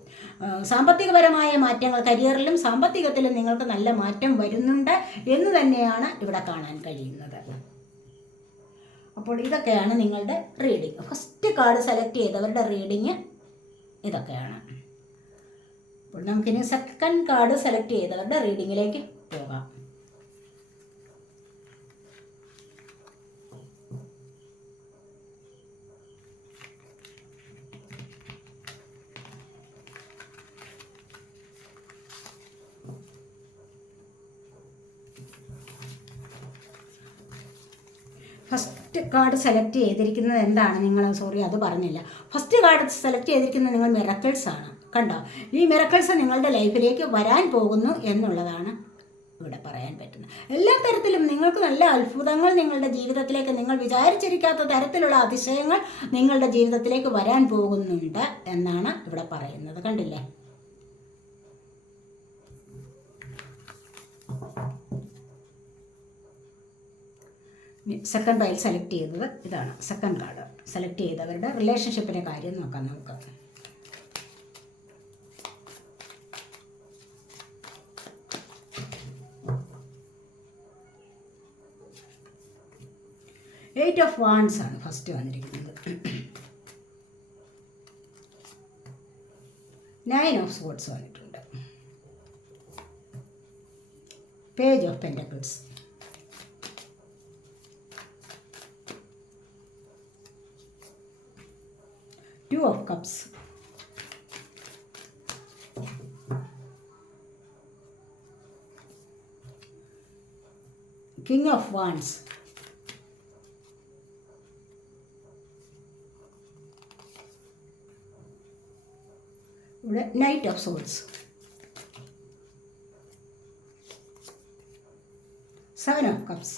സാമ്പത്തികപരമായ മാറ്റങ്ങൾ, കരിയറിലും സാമ്പത്തികത്തിലും നിങ്ങൾക്ക് നല്ല മാറ്റം വരുന്നുണ്ട് എന്ന് തന്നെയാണ് ഇവിടെ കാണാൻ കഴിയുന്നത്. അപ്പോൾ ഇതൊക്കെയാണ് നിങ്ങളുടെ റീഡിങ്. ഫസ്റ്റ് കാർഡ് സെലക്ട് ചെയ്തവരുടെ റീഡിങ് ഇതൊക്കെയാണ്. അപ്പോൾ നമുക്കിനി സെക്കൻഡ് കാർഡ് സെലക്ട് ചെയ്തവരുടെ റീഡിങ്ങിലേക്ക് പോകാം. ഫസ്റ്റ് കാർഡ് സെലക്ട് ചെയ്തിരിക്കുന്നത് എന്താണ്? അത് പറഞ്ഞില്ല. ഫസ്റ്റ് കാർഡ് സെലക്ട് ചെയ്തിരിക്കുന്നത് നിങ്ങൾ മിറക്കിൾസ് ആണ്. കണ്ടോ, ഈ മിറക്കിൾസ് നിങ്ങളുടെ ലൈഫിലേക്ക് വരാൻ പോകുന്നു എന്നുള്ളതാണ് ഇവിടെ പറയാൻ പറ്റുന്നത്. എല്ലാ തരത്തിലും നിങ്ങൾക്ക് നല്ല അത്ഭുതങ്ങൾ നിങ്ങളുടെ ജീവിതത്തിലേക്ക്, നിങ്ങൾ വിചാരിച്ചിരിക്കാത്ത തരത്തിലുള്ള അതിശയങ്ങൾ നിങ്ങളുടെ ജീവിതത്തിലേക്ക് വരാൻ പോകുന്നുണ്ട് എന്നാണ് ഇവിടെ പറയുന്നത്. കണ്ടില്ലേ? സെക്കൻഡ് പൈൽ സെലക്ട് ചെയ്തത് ഇതാണ്. സെക്കൻഡ് കാർഡ് സെലക്ട് ചെയ്തവരുടെ റിലേഷൻഷിപ്പിൻ്റെ കാര്യം നോക്കാം നമുക്ക്. എയ്റ്റ് ഓഫ് വാൻഡ്സ് ആണ് ഫസ്റ്റ് വന്നിരിക്കുന്നത്. 9 ഓഫ് സ്വോർഡ്സ് വന്നിട്ടുണ്ട്. Page of pentacles, Two of Cups, King of Wands, Knight of Swords, 7 of Cups,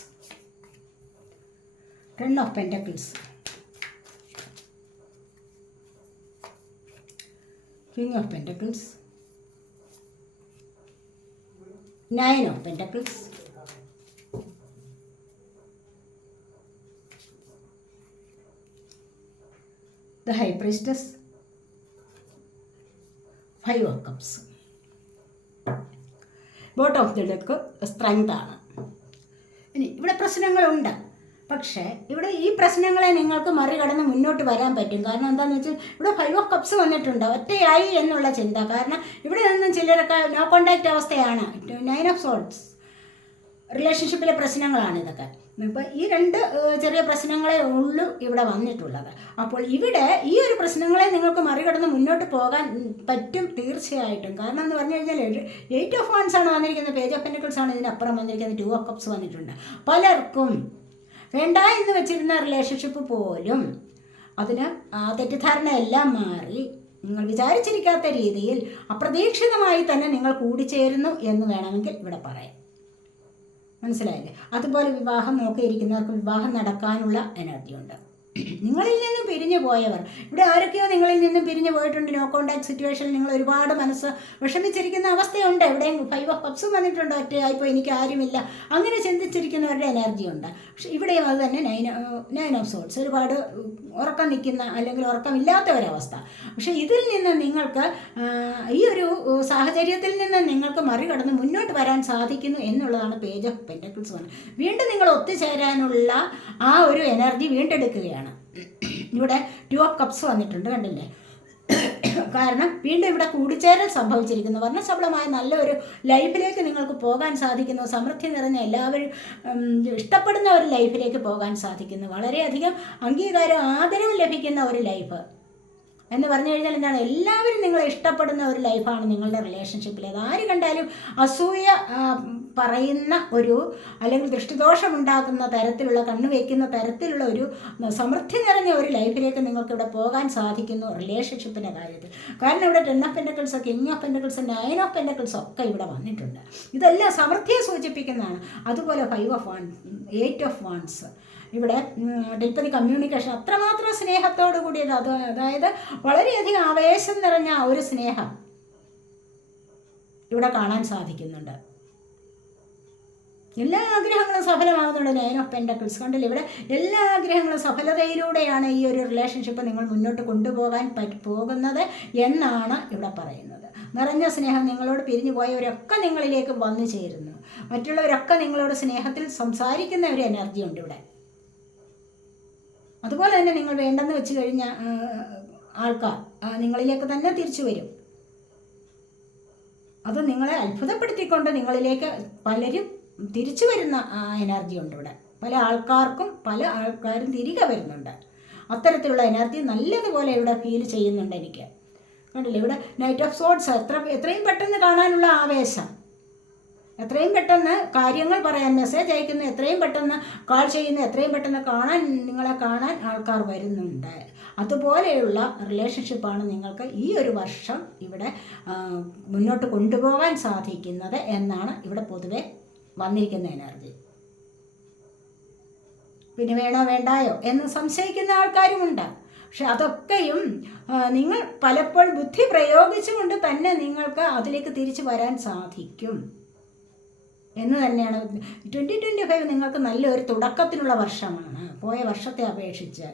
10 of Pentacles, King of Pentacles, 9 of Pentacles, the High Priestess, 5 of Cups. Bottom of the deck strength ആണ്. ഇനി ഇവിടെ പ്രശ്നങ്ങളുണ്ട്. പക്ഷേ ഇവിടെ ഈ പ്രശ്നങ്ങളെ നിങ്ങൾക്ക് മറികടന്ന് മുന്നോട്ട് വരാൻ പറ്റും. കാരണം എന്താണെന്ന് വെച്ചാൽ ഇവിടെ 5 ഓഫ് കപ്സ് വന്നിട്ടുണ്ട്. ഒറ്റയായി എന്നുള്ള ചിന്ത. കാരണം ഇവിടെ നിന്നും ചിലരൊക്കെ നോ കോണ്ടാക്റ്റ് അവസ്ഥയാണ്. 9 ഓഫ് സോൾസ് റിലേഷൻഷിപ്പിലെ പ്രശ്നങ്ങളാണ് ഇതൊക്കെ. ഇപ്പോൾ ഈ രണ്ട് ചെറിയ പ്രശ്നങ്ങളെ ഉള്ളൂ ഇവിടെ വന്നിട്ടുള്ളത്. അപ്പോൾ ഇവിടെ ഈ ഒരു പ്രശ്നങ്ങളെ നിങ്ങൾക്ക് മറികടന്ന് മുന്നോട്ട് പോകാൻ പറ്റും തീർച്ചയായിട്ടും. കാരണം എന്ന് പറഞ്ഞു കഴിഞ്ഞാൽ 8 ഓഫ് വാൻഡ്സ് ആണ് വന്നിരിക്കുന്നത്. പേജ് ഓഫ് പെന്റക്കിൾസ് ആണ് ഇതിനപ്പുറം വന്നിരിക്കുന്നത്. 2 ഓഫ് കപ്സ് വന്നിട്ടുണ്ട്. പലർക്കും വേണ്ട എന്ന് വെച്ചിരുന്ന റിലേഷൻഷിപ്പ് പോലും അതിന് തെറ്റിദ്ധാരണയെല്ലാം മാറി നിങ്ങൾ വിചാരിച്ചിരിക്കാത്ത രീതിയിൽ അപ്രതീക്ഷിതമായി തന്നെ നിങ്ങൾ കൂടിച്ചേരുന്നു എന്ന് വേണമെങ്കിൽ ഇവിടെ പറയാം. മനസ്സിലായില്ലേ? അതുപോലെ വിവാഹം നോക്കിയിരിക്കുന്നവർക്ക് വിവാഹം നടക്കാനുള്ള എനർജി ഉണ്ട്. നിങ്ങളിൽ നിന്നും പിരിഞ്ഞു പോയവർ, ഇവിടെ ആരൊക്കെയോ നിങ്ങളിൽ നിന്നും പിരിഞ്ഞു പോയിട്ടുണ്ട്. നോ കോണ്ടാക്ട് സിറ്റുവേഷനിൽ നിങ്ങൾ ഒരുപാട് മനസ്സ് വിഷമിച്ചിരിക്കുന്ന അവസ്ഥയുണ്ട്. എവിടെയും 5 ഓഫ് കപ്സും വന്നിട്ടുണ്ട്. ഒറ്റയായിപ്പോൾ എനിക്ക് ആരുമില്ല അങ്ങനെ ചിന്തിച്ചിരിക്കുന്നവരുടെ എനർജി ഉണ്ട്. പക്ഷെ ഇവിടെയും അത് തന്നെ 9 ഓഫ് സോൾസ്, ഒരുപാട് ഉറക്കം നിൽക്കുന്ന അല്ലെങ്കിൽ ഉറക്കമില്ലാത്ത ഒരവസ്ഥ. പക്ഷെ ഇതിൽ നിന്ന് നിങ്ങൾക്ക് ഈ ഒരു സാഹചര്യത്തിൽ നിന്ന് നിങ്ങൾക്ക് മറികടന്ന് മുന്നോട്ട് വരാൻ സാധിക്കുന്നു എന്നുള്ളതാണ് പേജ് ഓഫ് പെന്റക്കിൾസ് വന്നത്. വീണ്ടും നിങ്ങൾ ഒത്തുചേരാനുള്ള ആ ഒരു എനർജി വീണ്ടെടുക്കുകയാണ്. ഇവിടെ 2 ഓഫ് കപ്സ് വന്നിട്ടുണ്ട്. കണ്ടില്ലേ? കാരണം വീണ്ടും ഇവിടെ കൂടിച്ചേരൽ സംഭവിച്ചിരിക്കുന്നു. വർണ്ണശബളമായ നല്ലൊരു ലൈഫിലേക്ക് നിങ്ങൾക്ക് പോകാൻ സാധിക്കുന്നു. സമൃദ്ധി നിറഞ്ഞ എല്ലാവരും ഇഷ്ടപ്പെടുന്ന ഒരു ലൈഫിലേക്ക് പോകാൻ സാധിക്കുന്നു. വളരെയധികം അംഗീകാരവും ആദരവും ലഭിക്കുന്ന ഒരു ലൈഫ് എന്ന് പറഞ്ഞു കഴിഞ്ഞാൽ എന്താണ്, എല്ലാവരും നിങ്ങളെ ഇഷ്ടപ്പെടുന്ന ഒരു ലൈഫാണ് നിങ്ങളുടെ റിലേഷൻഷിപ്പിൽ. അത് ആര് കണ്ടാലും അസൂയ പറയുന്ന ഒരു, അല്ലെങ്കിൽ ദൃഷ്ടിദോഷമുണ്ടാക്കുന്ന തരത്തിലുള്ള, കണ്ണു വയ്ക്കുന്ന തരത്തിലുള്ള ഒരു സമൃദ്ധി നിറഞ്ഞ ഒരു ലൈഫിലേക്ക് നിങ്ങൾക്ക് ഇവിടെ പോകാൻ സാധിക്കുന്നു റിലേഷൻഷിപ്പിൻ്റെ കാര്യത്തിൽ. കാരണം ഇവിടെ 10 of pentacles, king of pentacles, 9 of pentacles ഒക്കെ ഇവിടെ വന്നിട്ടുണ്ട്. ഇതെല്ലാം സമൃദ്ധിയെ സൂചിപ്പിക്കുന്നതാണ്. അതുപോലെ 5 ഓഫ് വാൺസ്, 8 ഓഫ് വാൺസ്, ഇവിടെ ടെലിപ്പതി കമ്മ്യൂണിക്കേഷൻ, അത്രമാത്രം സ്നേഹത്തോടു കൂടിയത്, അതായത് വളരെയധികം ആവേശം നിറഞ്ഞ ഒരു സ്നേഹം ഇവിടെ കാണാൻ സാധിക്കുന്നുണ്ട്. എല്ലാ ആഗ്രഹങ്ങളും സഫലമാകുന്നുണ്ട്. 9 ഓഫ് പെൻറ്റക്കിൾസ് കണ്ടില്ല, ഇവിടെ എല്ലാ ആഗ്രഹങ്ങളും സഫലതയിലൂടെയാണ് ഈ ഒരു റിലേഷൻഷിപ്പ് നിങ്ങൾ മുന്നോട്ട് കൊണ്ടുപോകാൻ പോകുന്നത് എന്നാണ് ഇവിടെ പറയുന്നത്. നിറഞ്ഞ സ്നേഹം, നിങ്ങളോട് പിരിഞ്ഞു പോയവരൊക്കെ നിങ്ങളിലേക്ക് വന്നു ചേരുന്നു. മറ്റുള്ളവരൊക്കെ നിങ്ങളോട് സ്നേഹത്തിൽ സംസാരിക്കുന്ന ഒരു എനർജി ഉണ്ട് ഇവിടെ. അതുപോലെ തന്നെ നിങ്ങൾ വേണ്ടെന്ന് വെച്ച് കഴിഞ്ഞ ആൾക്കാർ നിങ്ങളിലേക്ക് തന്നെ തിരിച്ചു വരും. അത് നിങ്ങളെ അത്ഭുതപ്പെടുത്തിക്കൊണ്ട് നിങ്ങളിലേക്ക് പലരും തിരിച്ചു വരുന്ന എനർജി ഉണ്ട് ഇവിടെ. പല ആൾക്കാരും തിരികെ വരുന്നുണ്ട്. അത്തരത്തിലുള്ള എനർജി നല്ലതുപോലെ ഇവിടെ ഫീൽ ചെയ്യുന്നുണ്ട് എനിക്ക്. കണ്ടില്ലേ, ഇവിടെ നൈറ്റ് ഓഫ് സോഡ്സ്, എത്രയും പെട്ടെന്ന് കാണാനുള്ള ആവേശം, എത്രയും പെട്ടെന്ന് കാര്യങ്ങൾ പറയാൻ മെസ്സേജ് അയക്കുന്നു, എത്രയും പെട്ടെന്ന് കാൾ ചെയ്യുന്നു, എത്രയും പെട്ടെന്ന് നിങ്ങളെ കാണാൻ ആൾക്കാർ വരുന്നുണ്ട്. അതുപോലെയുള്ള റിലേഷൻഷിപ്പാണ് നിങ്ങൾക്ക് ഈ ഒരു വർഷം ഇവിടെ മുന്നോട്ട് കൊണ്ടുപോകാൻ സാധിക്കുന്നത് എന്നാണ് ഇവിടെ പൊതുവെ വന്നിരിക്കുന്ന എനർജി. പിന്നെ വേണോ വേണ്ടായോ എന്ന് സംശയിക്കുന്ന ആൾക്കാരുമുണ്ട്. പക്ഷെ അതൊക്കെയും നിങ്ങൾ പലപ്പോഴും ബുദ്ധി പ്രയോഗിച്ചുകൊണ്ട് തന്നെ നിങ്ങൾക്ക് അതിലേക്ക് തിരിച്ചു വരാൻ സാധിക്കും എന്ന് തന്നെയാണ്. 2025 നിങ്ങൾക്ക് നല്ലൊരു തുടക്കത്തിനുള്ള വർഷമാണ്. പോയ വർഷത്തെ അപേക്ഷിച്ച്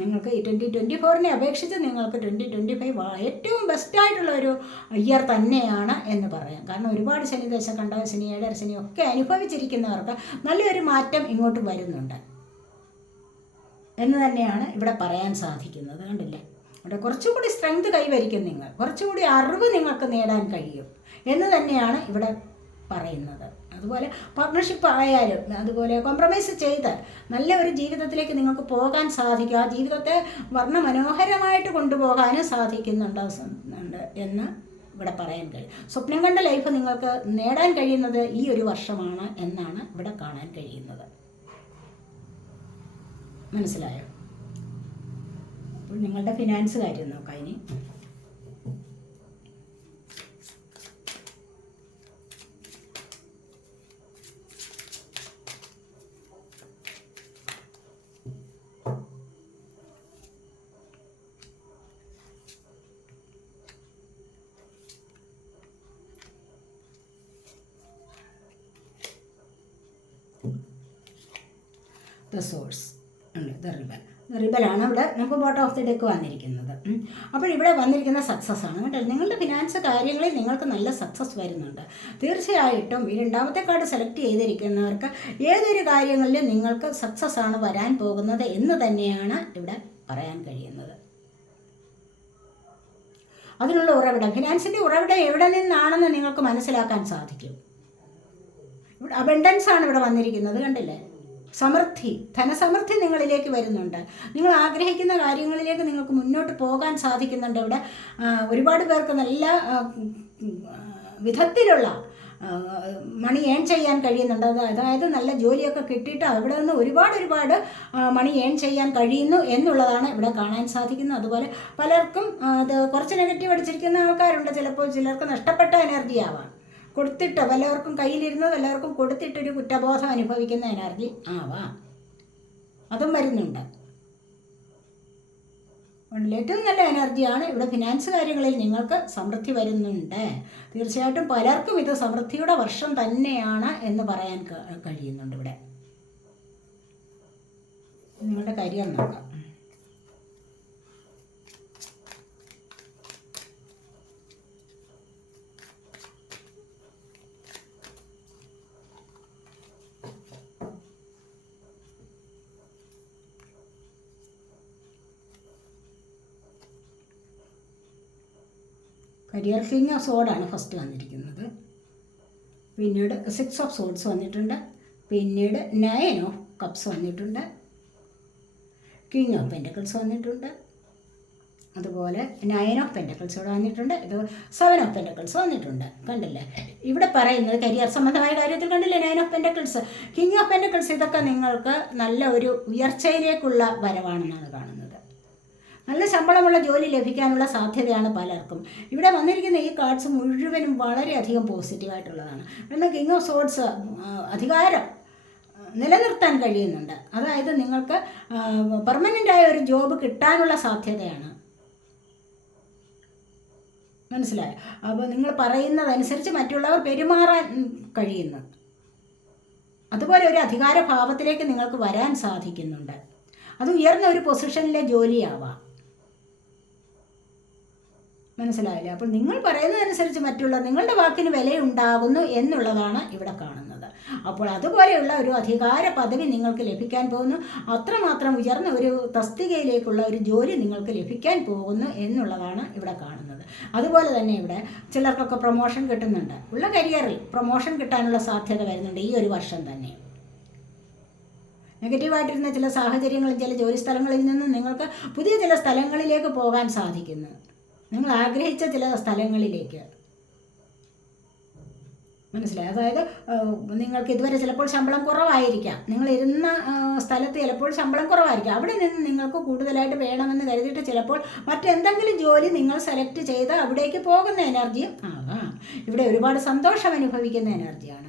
നിങ്ങൾക്ക് ഈ 2024 അപേക്ഷിച്ച് നിങ്ങൾക്ക് 2025 ഏറ്റവും ബെസ്റ്റായിട്ടുള്ള ഒരു ഇയർ തന്നെയാണ് എന്ന് പറയാം. കാരണം ഒരുപാട് ശനിദശ, കണ്ട ശനി, ഏഴര ശനി ഒക്കെ അനുഭവിച്ചിരിക്കുന്നവർക്ക് നല്ലൊരു മാറ്റം ഇങ്ങോട്ട് വരുന്നുണ്ട് എന്ന് തന്നെയാണ് ഇവിടെ പറയാൻ സാധിക്കുന്നത്. കണ്ടില്ലേ, ഇവിടെ കുറച്ചുകൂടി സ്ട്രെങ്ത് കൈവരിക്കും നിങ്ങൾ, കുറച്ചുകൂടി അറിവ് നിങ്ങൾക്ക് നേടാൻ കഴിയും എന്ന് തന്നെയാണ് ഇവിടെ പറയുന്നത്. അതുപോലെ പാർട്ട്ണർഷിപ്പ് ആയാലും അതുപോലെ കോംപ്രമൈസ് ചെയ്ത് നല്ല ഒരു ജീവിതത്തിലേക്ക് നിങ്ങൾക്ക് പോകാൻ സാധിക്കും. ആ ജീവിതത്തെ വർണ്ണമനോഹരമായിട്ട് കൊണ്ടുപോകാനും സാധിക്കുന്നുണ്ട് എന്ന് ഇവിടെ പറയാൻ കഴിയും. സ്വപ്നം കണ്ട ലൈഫ് നിങ്ങൾക്ക് നേടാൻ കഴിയുന്നത് ഈ ഒരു വർഷമാണ് എന്നാണ് ഇവിടെ കാണാൻ കഴിയുന്നത്. മനസ്സിലായോ? അപ്പോൾ നിങ്ങളുടെ ഫിനാൻസ് കാര്യം നോക്കാം ഇനി. ദ സോഴ്സ് ഉണ്ട്, ദ റിബലാണ് ഇവിടെ നമുക്ക് ബോട്ടം ഓഫ് ദി ഡെക്ക് വന്നിരിക്കുന്നത്. അപ്പോൾ ഇവിടെ വന്നിരിക്കുന്ന സക്സസ് ആണ് കേട്ടോ. നിങ്ങളുടെ ഫിനാൻസ് കാര്യങ്ങളിൽ നിങ്ങൾക്ക് നല്ല സക്സസ് വരുന്നുണ്ട്. തീർച്ചയായിട്ടും ഈ രണ്ടാമത്തെ കാർഡ് സെലക്ട് ചെയ്തിരിക്കുന്നവർക്ക് ഏതൊരു കാര്യങ്ങളിലും നിങ്ങൾക്ക് സക്സസ് ആണ് വരാൻ പോകുന്നത് എന്ന് തന്നെയാണ് ഇവിടെ പറയാൻ കഴിയുന്നത്. അതിനുള്ള ഉറവിടം, ഫിനാൻസിൻ്റെ ഉറവിടം എവിടെ നിന്നാണെന്ന് നിങ്ങൾക്ക് മനസ്സിലാക്കാൻ സാധിക്കും. ഇവിടെ അബണ്ടൻസ് ആണ് ഇവിടെ വന്നിരിക്കുന്നത്, കണ്ടില്ലേ? സമൃദ്ധി, ധനസമൃദ്ധി നിങ്ങളിലേക്ക് വരുന്നുണ്ട്. നിങ്ങൾ ആഗ്രഹിക്കുന്ന കാര്യങ്ങളിലേക്ക് നിങ്ങൾക്ക് മുന്നോട്ട് പോകാൻ സാധിക്കുന്നുണ്ട്. ഇവിടെ ഒരുപാട് പേർക്ക് നല്ല വിധത്തിലുള്ള മണി ഏൺ ചെയ്യാൻ കഴിയുന്നുണ്ട്. അതായത് നല്ല ജോലിയൊക്കെ കിട്ടിയിട്ട് അവിടെ നിന്ന് ഒരുപാട് മണി ഏൺ ചെയ്യാൻ കഴിയുന്നു എന്നുള്ളതാണ് ഇവിടെ കാണാൻ സാധിക്കുന്നത്. അതുപോലെ പലർക്കും അത് കുറച്ച് നെഗറ്റീവ് അടിച്ചിരിക്കുന്ന ആൾക്കാരുണ്ട്. ചിലപ്പോൾ ചിലർക്ക് നഷ്ടപ്പെട്ട എനർജി ആവാം. കൊടുത്തിട്ട് വല്ലവർക്കും കയ്യിലിരുന്നത് വല്ലവർക്കും കൊടുത്തിട്ടൊരു കുറ്റബോധം അനുഭവിക്കുന്ന എനർജി ആവാം, അതും വരുന്നുണ്ട്. ഏറ്റവും നല്ല എനർജിയാണ് ഇവിടെ. ഫിനാൻസ് കാര്യങ്ങളിൽ നിങ്ങൾക്ക് സമൃദ്ധി വരുന്നുണ്ട്. തീർച്ചയായിട്ടും പലർക്കും ഇത് സമൃദ്ധിയുടെ വർഷം തന്നെയാണ് എന്ന് പറയാൻ കഴിയുന്നുണ്ട് ഇവിടെ. നിങ്ങളുടെ കാര്യം നോക്കാം. കരിയർ കിങ് ഓഫ് സോഡാണ് ഫസ്റ്റ് വന്നിരിക്കുന്നത്. പിന്നീട് 6 ഓഫ് സോഡ്സ് വന്നിട്ടുണ്ട്. പിന്നീട് 9 ഓഫ് കപ്സ് വന്നിട്ടുണ്ട്. കിങ് ഓഫ് പെൻറ്റക്കിൾസ് വന്നിട്ടുണ്ട്. അതുപോലെ 9 ഓഫ് പെൻറ്റക്കിൾസ് ഇവിടെ വന്നിട്ടുണ്ട്. ഇത് 7 ഓഫ് പെൻറ്റക്കിൾസ് വന്നിട്ടുണ്ട്. കണ്ടില്ലേ, ഇവിടെ പറയുന്നത് കരിയർ സംബന്ധമായ കാര്യത്തിൽ കണ്ടില്ലേ 9 of pentacles, king of pentacles. ഇതൊക്കെ നിങ്ങൾക്ക് നല്ല ഒരു ഉയർച്ചയിലേക്കുള്ള വരവാണെന്നാണ് കാണുന്നത്. നല്ല ശമ്പളമുള്ള ജോലി ലഭിക്കാനുള്ള സാധ്യതയാണ് പലർക്കും. ഇവിടെ വന്നിരിക്കുന്ന ഈ കാർഡ്സ് മുഴുവനും വളരെയധികം പോസിറ്റീവായിട്ടുള്ളതാണ്. എന്നാൽ കിങ് ഓഫ് സോഡ്സ് അധികാരം നിലനിർത്താൻ കഴിയുന്നുണ്ട്. അതായത് നിങ്ങൾക്ക് പെർമനൻ്റായ ഒരു ജോബ് കിട്ടാനുള്ള സാധ്യതയാണ്. മനസ്സിലായോ? അപ്പോൾ നിങ്ങൾ പറയുന്നതനുസരിച്ച് മറ്റുള്ളവർ പെരുമാറാൻ കഴിയുന്നു. അതുപോലെ ഒരു അധികാരഭാവത്തിലേക്ക് നിങ്ങൾക്ക് വരാൻ സാധിക്കുന്നുണ്ട്. അത് ഉയർന്ന ഒരു പൊസിഷനിലെ ജോലിയാവാം. മനസ്സിലായില്ലേ? അപ്പോൾ നിങ്ങൾ പറയുന്നതനുസരിച്ച് മറ്റുള്ള നിങ്ങളുടെ വാക്കിന് വിലയുണ്ടാകുന്നു എന്നുള്ളതാണ് ഇവിടെ കാണുന്നത്. അപ്പോൾ അതുപോലെയുള്ള ഒരു അധികാര പദവി നിങ്ങൾക്ക് ലഭിക്കാൻ പോകുന്നു. അത്രമാത്രം ഉയർന്ന ഒരു തസ്തികയിലേക്കുള്ള ഒരു ജോലി നിങ്ങൾക്ക് ലഭിക്കാൻ പോകുന്നു എന്നുള്ളതാണ് ഇവിടെ കാണുന്നത്. അതുപോലെ തന്നെ ഇവിടെ ചിലർക്കൊക്കെ പ്രൊമോഷൻ കിട്ടുന്നുണ്ട്. ഉള്ള കരിയറിൽ പ്രൊമോഷൻ കിട്ടാനുള്ള സാധ്യത വരുന്നുണ്ട് ഈ ഒരു വർഷം തന്നെ. നെഗറ്റീവായിട്ടിരുന്ന ചില സാഹചര്യങ്ങളിൽ, ചില ജോലി സ്ഥലങ്ങളിൽ നിന്ന് നിങ്ങൾക്ക് പുതിയ ചില സ്ഥലങ്ങളിലേക്ക് പോകാൻ സാധിക്കുന്നു. നിങ്ങൾ ആഗ്രഹിച്ച ചില സ്ഥലങ്ങളിലേക്ക്. മനസ്സിലായി? അതായത് നിങ്ങൾക്ക് ഇതുവരെ ചിലപ്പോൾ ശമ്പളം കുറവായിരിക്കാം. നിങ്ങൾ ഇരുന്ന സ്ഥലത്ത് ചിലപ്പോൾ ശമ്പളം കുറവായിരിക്കാം. അവിടെ നിന്ന് നിങ്ങൾക്ക് കൂടുതലായിട്ട് വേണമെന്ന് കരുതിയിട്ട് ചിലപ്പോൾ മറ്റെന്തെങ്കിലും ജോലി നിങ്ങൾ സെലക്ട് ചെയ്ത് അവിടേക്ക് പോകുന്ന എനർജിയും ആകാം. ഇവിടെ ഒരുപാട് സന്തോഷം അനുഭവിക്കുന്ന എനർജിയാണ്.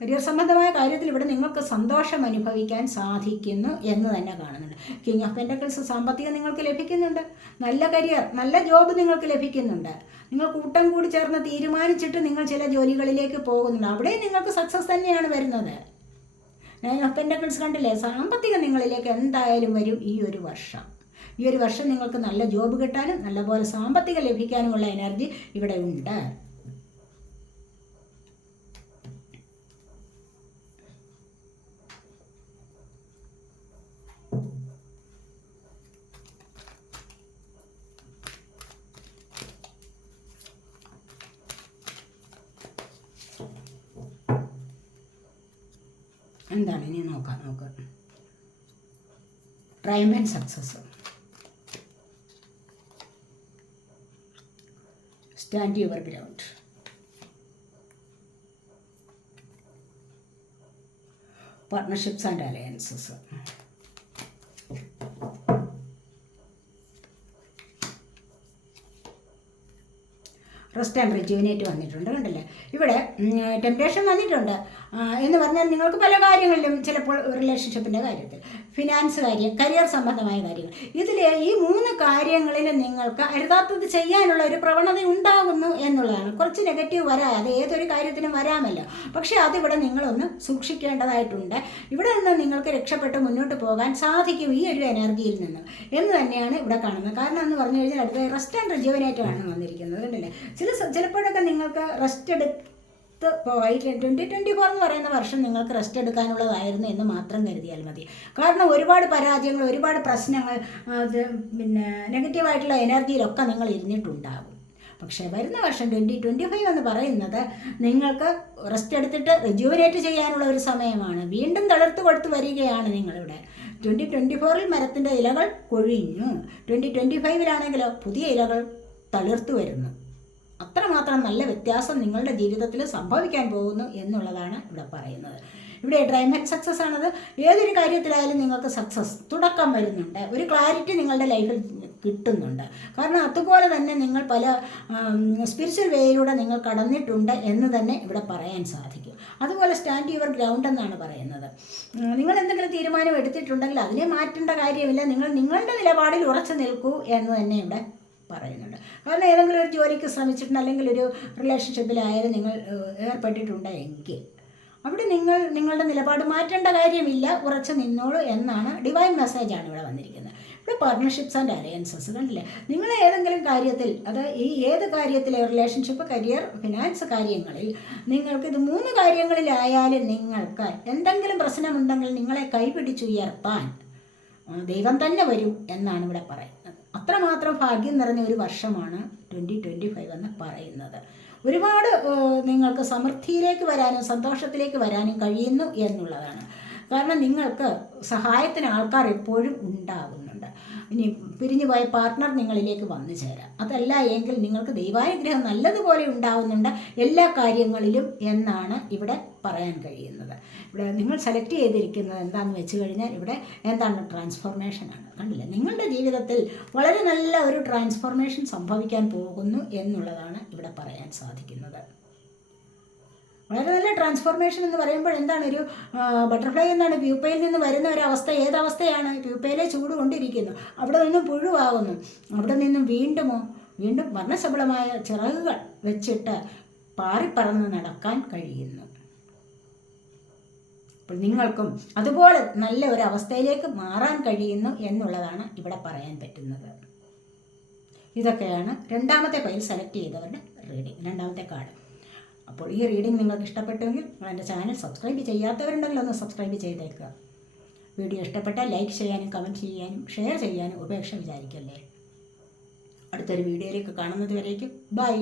കരിയർ സംബന്ധമായ കാര്യത്തിൽ ഇവിടെ നിങ്ങൾക്ക് സന്തോഷം അനുഭവിക്കാൻ സാധിക്കുന്നു എന്ന് തന്നെ കാണുന്നുണ്ട്. കിങ് ഓഫ് പെൻറ്റക്കിൾസ്, സാമ്പത്തികം നിങ്ങൾക്ക് ലഭിക്കുന്നുണ്ട്. നല്ല കരിയർ, നല്ല ജോബ് നിങ്ങൾക്ക് ലഭിക്കുന്നുണ്ട്. നിങ്ങൾ കൂട്ടം കൂടി ചേർന്ന് തീരുമാനിച്ചിട്ട് നിങ്ങൾ ചില ജോലികളിലേക്ക് പോകുന്നുണ്ട്. അവിടെ നിങ്ങൾക്ക് സക്സസ് തന്നെയാണ് വരുന്നത്. 9 ഓഫ് പെൻറ്റക്കിൾസ് കണ്ടില്ലേ? സാമ്പത്തികം നിങ്ങളിലേക്ക് എന്തായാലും വരും ഈ ഒരു വർഷം. ഈ ഒരു വർഷം നിങ്ങൾക്ക് നല്ല ജോബ് കിട്ടാനും നല്ലപോലെ സാമ്പത്തികം ലഭിക്കാനുമുള്ള എനർജി ഇവിടെ ഉണ്ട്. എന്താണ് ഇനി നോക്ക്. Thrive and success. Stand your ground. Partnerships and alliances. Rest and rejuvenate വന്നിട്ടുണ്ട്. കണ്ടില്ലേ? ഇവിടെ ടെംപ്ടേഷൻ വന്നിട്ടുണ്ട് എന്ന് പറഞ്ഞാൽ നിങ്ങൾക്ക് പല കാര്യങ്ങളിലും, ചിലപ്പോൾ റിലേഷൻഷിപ്പിൻ്റെ കാര്യത്തിൽ, ഫിനാൻസ് കാര്യം, കരിയർ സംബന്ധമായ കാര്യങ്ങൾ, ഇതിൽ ഈ 3 കാര്യങ്ങളിൽ നിങ്ങൾക്ക് അരുതാത്തത് ചെയ്യാനുള്ള ഒരു പ്രവണത ഉണ്ടാകുന്നു എന്നുള്ളതാണ്. കുറച്ച് നെഗറ്റീവ് വരാം, അത് ഏതൊരു കാര്യത്തിനും വരാമല്ലോ. പക്ഷേ അതിവിടെ നിങ്ങളൊന്ന് സൂക്ഷിക്കേണ്ടതായിട്ടുണ്ട്. ഇവിടെ നിന്ന് നിങ്ങൾക്ക് രക്ഷപ്പെട്ട് മുന്നോട്ട് പോകാൻ സാധിക്കും ഈ ഒരു എനർജിയിൽ നിന്ന് എന്ന് തന്നെയാണ് ഇവിടെ കാണുന്നത്. കാരണം എന്ന് പറഞ്ഞു കഴിഞ്ഞാൽ അടുത്ത റെസ്റ്റ് ആൻഡ് റിജുവിനേറ്റ് ആണ് വന്നിരിക്കുന്നത്. കണ്ടില്ലേ? ചിലപ്പോഴൊക്കെ നിങ്ങൾക്ക് റെസ്റ്റ് പോയി 2024 എന്ന് പറയുന്ന വർഷം നിങ്ങൾക്ക് റെസ്റ്റ് എടുക്കാനുള്ളതായിരുന്നു എന്ന് മാത്രം കരുതിയാൽ മതി. കാരണം ഒരുപാട് പരാജയങ്ങൾ, ഒരുപാട് പ്രശ്നങ്ങൾ, പിന്നെ നെഗറ്റീവായിട്ടുള്ള എനർജിയിലൊക്കെ നിങ്ങൾ ഇരുന്നിട്ടുണ്ടാകും. പക്ഷേ വരുന്ന വർഷം 2025 എന്ന് പറയുന്നത് നിങ്ങൾക്ക് റെസ്റ്റ് എടുത്തിട്ട് റിജുവിനേറ്റ് ചെയ്യാനുള്ള ഒരു സമയമാണ്. വീണ്ടും തളർത്ത് കൊടുത്ത് വരികയാണ് നിങ്ങളിവിടെ. 2024 മരത്തിൻ്റെ ഇലകൾ കൊഴിഞ്ഞു. 2025 പുതിയ ഇലകൾ തളിർത്തു വരുന്നു. അത്രമാത്രം നല്ല വ്യത്യാസം നിങ്ങളുടെ ജീവിതത്തിൽ സംഭവിക്കാൻ പോകുന്നു എന്നുള്ളതാണ് ഇവിടെ പറയുന്നത്. ഇവിടെ ട്രൈം ആൻഡ് സക്സസ് ആണത്. ഏതൊരു കാര്യത്തിലായാലും നിങ്ങൾക്ക് സക്സസ് തുടക്കം വരുന്നുണ്ട്. ഒരു ക്ലാരിറ്റി നിങ്ങളുടെ ലൈഫിൽ കിട്ടുന്നുണ്ട്. കാരണം അതുപോലെ തന്നെ നിങ്ങൾ പല സ്പിരിച്വൽ വേയിലൂടെ നിങ്ങൾ കടന്നിട്ടുണ്ട് എന്ന് തന്നെ ഇവിടെ പറയാൻ സാധിക്കും. അതുപോലെ സ്റ്റാൻഡ് യുവർ ഗ്രൗണ്ട് എന്നാണ് പറയുന്നത്. നിങ്ങൾ എന്തെങ്കിലും തീരുമാനം എടുത്തിട്ടുണ്ടെങ്കിൽ അതിനെ മാറ്റേണ്ട കാര്യമില്ല. നിങ്ങൾ നിങ്ങളുടെ നിലപാടിൽ ഉറച്ചു നിൽക്കൂ എന്ന് തന്നെ ഇവിടെ പറയുന്നുണ്ട്. കാരണം ഏതെങ്കിലും ഒരു ജോലിക്ക് ശ്രമിച്ചിട്ടുണ്ട്, അല്ലെങ്കിൽ ഒരു റിലേഷൻഷിപ്പിലായാലും നിങ്ങൾ ഏർപ്പെട്ടിട്ടുണ്ട് എങ്കിൽ അവിടെ നിങ്ങളുടെ നിലപാട് മാറ്റേണ്ട കാര്യമില്ല, ഉറച്ചു നിന്നോളൂ എന്നാണ് ഡിവൈൻ മെസ്സേജാണ് ഇവിടെ വന്നിരിക്കുന്നത്. ഇവിടെ പാർട്ട്ണർഷിപ്സ് ആൻഡ് അലയൻസസ് കണ്ടില്ലേ? നിങ്ങൾ ഏതെങ്കിലും കാര്യത്തിൽ, അത് ഈ ഏത് കാര്യത്തിലെ റിലേഷൻഷിപ്പ്, കരിയർ, ഫിനാൻസ് കാര്യങ്ങളിൽ നിങ്ങൾക്ക് 3 കാര്യങ്ങളിലായാലും നിങ്ങൾക്ക് എന്തെങ്കിലും പ്രശ്നമുണ്ടെങ്കിൽ നിങ്ങളെ കൈപിടിച്ചുയർത്താൻ ദൈവം തന്നെ വരും എന്നാണ് ഇവിടെ പറയുന്നത്. അത്രമാത്രം ഭാഗ്യം നിറഞ്ഞ ഒരു വർഷമാണ് 2025 എന്ന് പറയുന്നത്. ഒരുപാട് നിങ്ങൾക്ക് സമൃദ്ധിയിലേക്ക് വരാനും സന്തോഷത്തിലേക്ക് വരാനും കഴിയുന്നു എന്നുള്ളതാണ്. കാരണം നിങ്ങൾക്ക് സഹായത്തിന് ആൾക്കാർ എപ്പോഴും ഉണ്ടാകുന്നുണ്ട്. ഇനി പിരിഞ്ഞുപോയ പാർട്ട്ണർ നിങ്ങളിലേക്ക് വന്നു ചേരാം. അതല്ല എങ്കിൽ നിങ്ങൾക്ക് ദൈവാനുഗ്രഹം നല്ലതുപോലെ ഉണ്ടാവുന്നുണ്ട് എല്ലാ കാര്യങ്ങളിലും എന്നാണ് ഇവിടെ പറയാൻ കഴിയുന്നത്. ഇവിടെ നിങ്ങൾ സെലക്ട് ചെയ്തിരിക്കുന്നത് എന്താണെന്ന് വെച്ച് കഴിഞ്ഞാൽ ഇവിടെ എന്താണ് ട്രാൻസ്ഫോർമേഷനാണ്. കണ്ടില്ലേ, നിങ്ങളുടെ ജീവിതത്തിൽ വളരെ നല്ല ഒരു ട്രാൻസ്ഫോർമേഷൻ സംഭവിക്കാൻ പോകുന്നു എന്നുള്ളതാണ് ഇവിടെ പറയാൻ സാധിക്കുന്നത്. വളരെ നല്ല ട്രാൻസ്ഫോർമേഷൻ എന്ന് പറയുമ്പോൾ എന്താണ്, ഒരു ബട്ടർഫ്ലൈ എന്നാണ് പ്യൂപ്പയിൽ നിന്ന് വരുന്ന ഒരവസ്ഥ. ഏതവസ്ഥയാണ്? പ്യൂപ്പയിലെ ചൂട് കൊണ്ടിരിക്കുന്നു, അവിടെ നിന്നും പുഴുവാകുന്നു, അവിടെ നിന്നും വീണ്ടും വർണ്ണശബളമായ ചിറകുകൾ വെച്ചിട്ട് പാറിപ്പറന്ന് നടക്കാൻ കഴിയുന്നു. അപ്പോൾ നിങ്ങൾക്കും അതുപോലെ നല്ല ഒരു അവസ്ഥയിലേക്ക് മാറാൻ കഴിയുന്നു എന്നുള്ളതാണ് ഇവിടെ പറയാൻ പറ്റുന്നത്. ഇതൊക്കെയാണ് രണ്ടാമത്തെ പൈൽ സെലക്ട് ചെയ്തവരുടെ റീഡിംഗ്, രണ്ടാമത്തെ കാർഡ്. അപ്പോൾ ഈ റീഡിംഗ് നിങ്ങൾക്ക് ഇഷ്ടപ്പെട്ടുവെങ്കിൽ നിങ്ങൾ എൻ്റെ ചാനൽ സബ്സ്ക്രൈബ് ചെയ്യാത്തവരുണ്ടെങ്കിൽ ഒന്ന് സബ്സ്ക്രൈബ് ചെയ്തേക്കുക. വീഡിയോ ഇഷ്ടപ്പെട്ടാൽ ലൈക്ക് ചെയ്യാനും കമൻറ്റ് ചെയ്യാനും ഷെയർ ചെയ്യാനും ഉപേക്ഷ വിചാരിക്കല്ലേ. അടുത്തൊരു വീഡിയോയിലേക്ക് കാണുന്നത് വരേക്കും ബൈ.